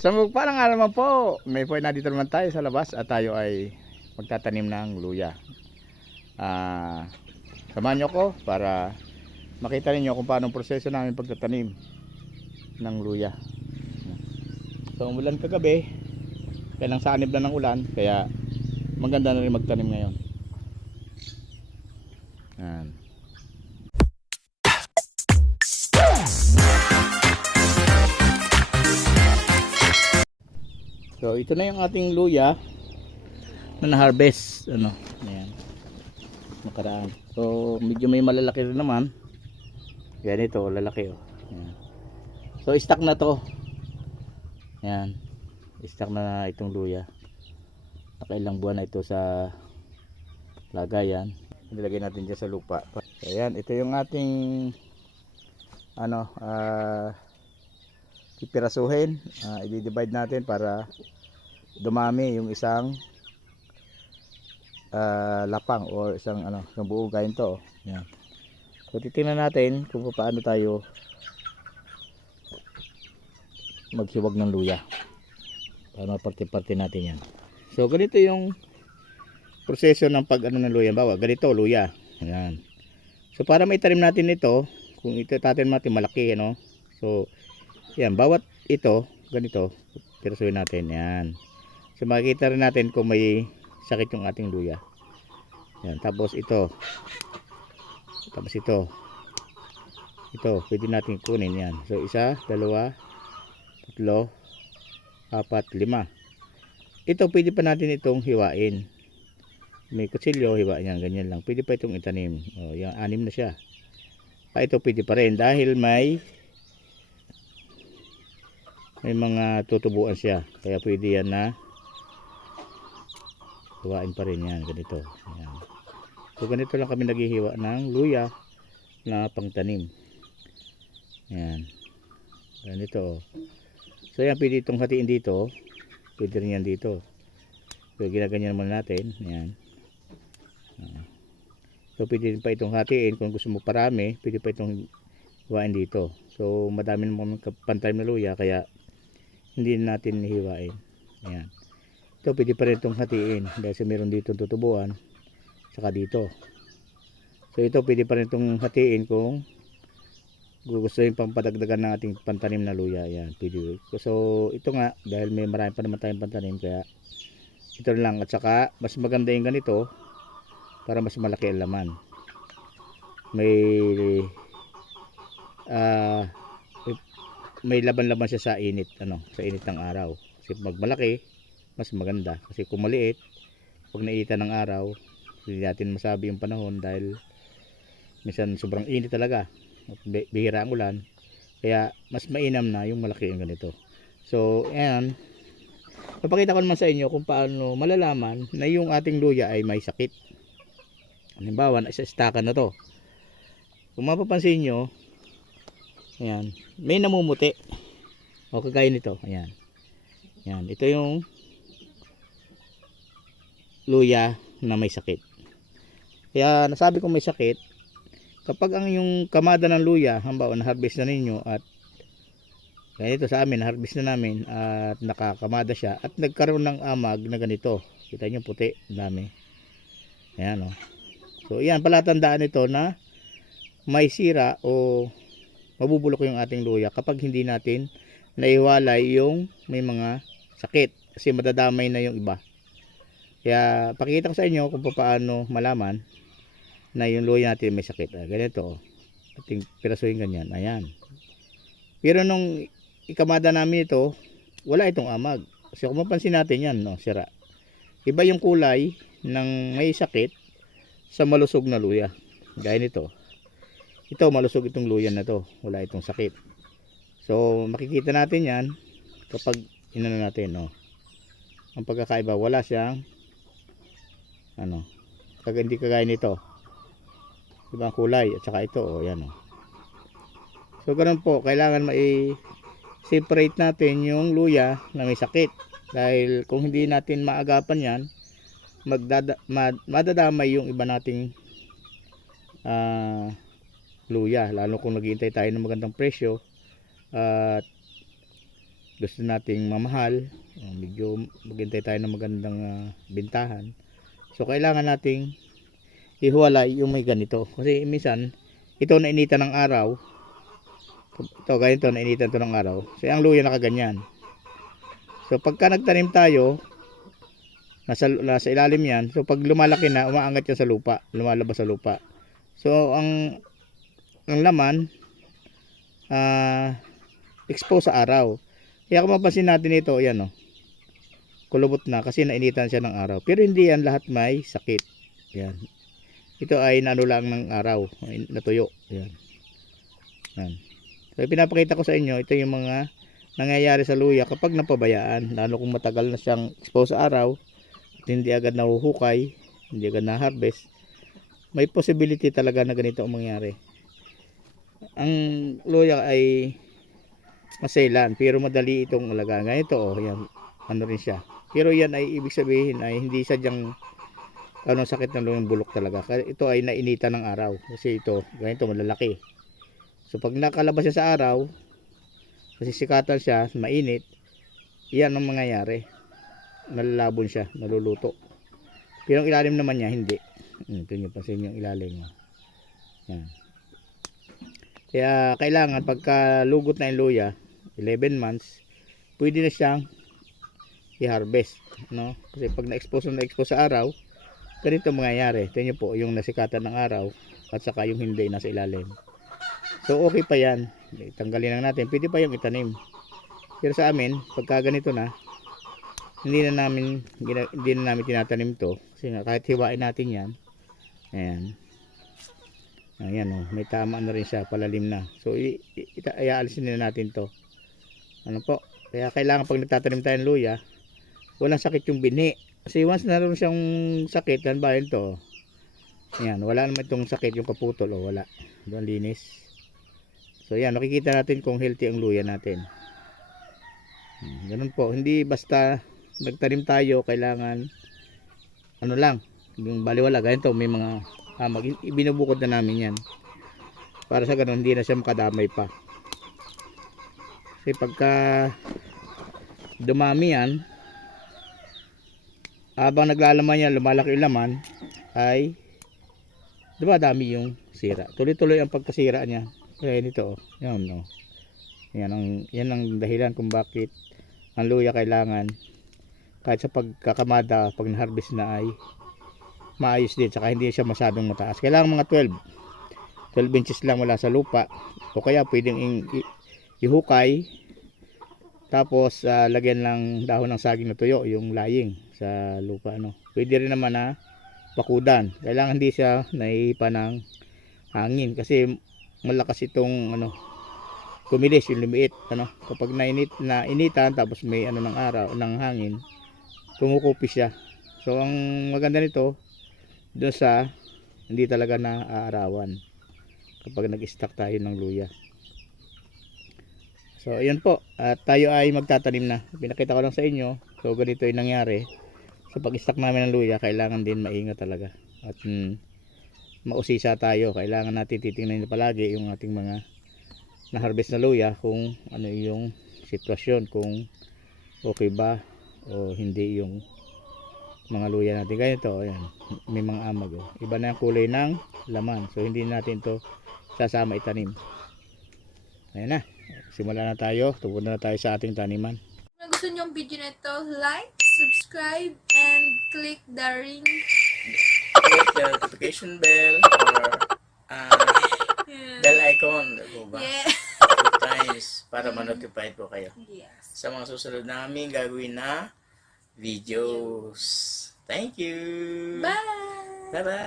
Sa parang nga naman po, may po na dito naman tayo sa labas at tayo ay magtatanim ng luya. Ah, samahan nyo ko para makita ninyo kung paano proseso namin pagtatanim ng luya. So umulan kagabi, kaya lang sanib na ng ulan, kaya maganda na rin magtanim ngayon. Yan. So ito na yung ating luya na na-harvest ano. Ayan. Nakaraan. So medyo may malalaki rin naman. Yan ito, lalaki oh. Ayan. So stock na to. Ayan. Stock na itong luya. Nakailang buwan na ito sa lagayan. Nilagay natin dyan sa lupa. Ayan, ito yung ating ano, ah pipirasuhin. Ah, i-divide natin para dumami yung isang ah, lapang o isang ano, isang buo gayon to. Yan. So titingnan natin kung paano tayo maghiwag ng luya. Para maparte-parte natin yan. So ganito yung proseso ng pag ano ng luya. Bawa, ganito luya. Yan. So para maitanim natin ito, kung ito natin natin malaki, ano? So yan, bawat ito, ganito, pirasuhin natin. Yan. So makikita rin natin kung may sakit yung ating luya. Yan, tapos ito. Tapos ito. Ito, pwede natin kunin yan. So isa, dalawa, tatlo, apat, lima. Ito, pwede pa natin itong hiwain. May kutsilyo, hiwa yan, ganyan lang. Pwede pa itong itanim. O, yan, anim na siya. Ah, ito pwede pa rin dahil may may mga tutubuan siya. Kaya pwede yan na hiwain pa rin yan. Ganito. Yan. so ganito lang kami naghihiwa ng luya na pangtanim. Yan ganito oh. so yan pwede itong hatiin dito. Pwede rin yan dito. So ginaganyan muna natin. Yan Ah. so pwede rin pa itong hatiin. Kung gusto mo parami pwede pa itong hiwain dito. So madami naman pantanim na luya kaya hindi natin hiwain. Ayan. Ito pwede pa rin itong hatiin dahil sa meron dito tutubuan saka dito. So ito pwede pa rin itong hatiin kung gugustuhin pang padagdagan ng ating pantanim na luya. Ayan, pwede. So ito nga dahil may marami pa naman tayong pantanim kaya ito lang at saka mas maganda yung ganito para mas malaki ang laman. May ah may laban-laban siya sa init ano sa init ng araw. Kasi pag malaki mas maganda. Kasi kung maliit pag naitan ng araw hindi natin masabi yung panahon dahil minsan sobrang init talaga at bi- bihira ang ulan. Kaya mas mainam na yung malaki yung ganito. So ayan. Papakita ko naman sa inyo kung paano malalaman na yung ating luya ay may sakit. Halimbawa isa stakan na to. Kung mapapansin nyo Ayan. May namumuti. O kagaya nito. Ayan. Ayan. Ito yung luya na may sakit. Kaya nasabi ko may sakit. Kapag ang yung kamada ng luya, halimbawa na-harvest na ninyo at ganito sa amin, na-harvest na namin at nakakamada siya at nagkaroon ng amag na ganito. Kita nyo puti, dami. Ayan o. So, yan pala tandaan ito na may sira o mabubulok yung ating luya kapag hindi natin naiwalay yung may mga sakit kasi madadamay na yung iba. Kaya pakikita ko sa inyo kung paano malaman na yung luya natin may sakit. Ah, ganito oh. ating pirasuhin ganyan. Ayan. Pero nung ikamada namin ito wala itong amag. Kasi kung mapansin natin yan no, sira. Iba yung kulay ng may sakit sa malusog na luya. Gaya nito ito malusog itong luyan na to. Wala itong sakit. So makikita natin yan kapag inano natin no? Ang pagkakaiba wala siyang ano kag hindi kagaya nito. Ibang kulay at saka ito oh yan oh. So ganun po kailangan mai separate natin yung luya na may sakit. Dahil kung hindi natin maagapan yan magdada, mad, madadamay yung iba nating ah luya lalo kung naghihintay tayo ng magandang presyo at gusto nating mamahal, uh, medyo maghintay tayo ng magandang ah, bintahan. So kailangan nating ihuwalay yung may ganito. Kasi minsan, ito na initan ng araw. Ito, ganito na initan to ng araw. So ang luya nakaganyan. So pagka nagtanim tayo, nasa, nasa ilalim yan. So pag lumalaki na, umaangat yan sa lupa. Lumalabas sa lupa. So ang ang laman, ah exposed sa araw. Kaya kung mapansin natin ito, yan o. Kulubot na kasi nainitan siya ng araw. Pero hindi yan lahat may sakit. Yan. Ito ay naano lang ng araw. Natuyo. Yan. Yan. So pinapakita ko sa inyo, ito yung mga nangyayari sa luya kapag napabayaan. Lalo kung matagal na siyang exposed sa araw at hindi agad nahuhukay, hindi agad na-harvest, may possibility talaga na ganito ang mangyari. Ang luya ay masailan pero madali itong alagaan. Ganito oh, yan. Ano rin siya. Pero yan ay ibig sabihin ay hindi sadyang ano sakit ng luyang bulok talaga. Kaya Ito ay nainitan ng araw kasi ito ganito malalaki. So pag nakalabas siya sa araw, kasi sikatan siya, mainit, yan ang mangyayari. Nalalabon siya, naluluto. Pero ang ilalim naman niya, hindi. Hmm, Ito nyo pa sa inyo ang ilalim. oh. Yan. Kaya kailangan pagka lugot na yung luya, 11 months, pwede na siyang i-harvest. No? Kasi pag na-expose na na-expose sa araw, ganito ang mangyayari. Nyo po, yung nasikatan ng araw, at saka yung hindi nasa ilalim. So okay pa yan. Tanggalin lang natin. Pwede pa yung itanim. Pero sa amin, pagka ganito na, hindi na namin hindi na namin tinatanim to kasi kahit hiwain natin yan ayan ayan oh, may tama na rin siya palalim na. So iaalisin na natin to. Ano po? Kaya kailangan pag nagtatanim tayo ng luya walang sakit yung binhi. Kasi once naroon siyang sakit yan ba yun to ayan wala naman itong sakit yung kaputol oh, wala. Doon linis. So yan makikita natin kung healthy ang luya natin. Hmm, Ganun po, hindi basta nagtanim tayo, kailangan ano lang, yung baliwala, ganito, may mga hamag, I- ibinubukod na namin yan. Para sa ganun, hindi na siya makadamay pa. Kasi pagka dumami yan, habang naglalaman yan, lumalaki yung laman, ay dumadami yung sira. Tuloy-tuloy ang pagkasira niya. Kaya nito, oh, yan, oh. Yan ang, yan ang dahilan kung bakit ang luya kailangan kahit sa pagkakamada pag na-harvest na ay maayos din saka hindi siya masyadong mataas. Kailangan mga 12 12 inches lang mula sa lupa. O kaya pwedeng ihukay. Tapos ah, lagyan lang dahon ng saging na tuyo yung lying sa lupa ano. Pwede rin naman na bakudan kailangan hindi siya naihipa ng hangin kasi malakas itong ano kumilis yung lumiit ano. Kapag nainit na initan tapos may ano ng araw ng hangin kumukupi siya. So ang maganda nito doon sa hindi talaga na aarawan kapag nag-stock tayo ng luya. So ayun po. At tayo ay magtatanim na. Pinakita ko lang sa inyo. So ganito yung nangyari. Sa pag-stock namin ng luya kailangan din maingat talaga. At mm, mausisa tayo. Kailangan natin titingnan palagi yung ating mga na harvest na luya kung ano yung sitwasyon kung okay ba o hindi yung mga luya natin ganito ayan may mga amag oh. iba na yung kulay ng laman so hindi natin to sasama itanim ayan na simula na tayo tupunta na tayo sa ating taniman Kung gusto niyo ang video na ito, like, subscribe, and click the ring. click the notification bell or uh, Yeah. bell icon ba? Yeah. Times para ma-notify po kayo Yes. sa mga susunod namin gagawin na videos. Thank you! Bye! Bye-bye!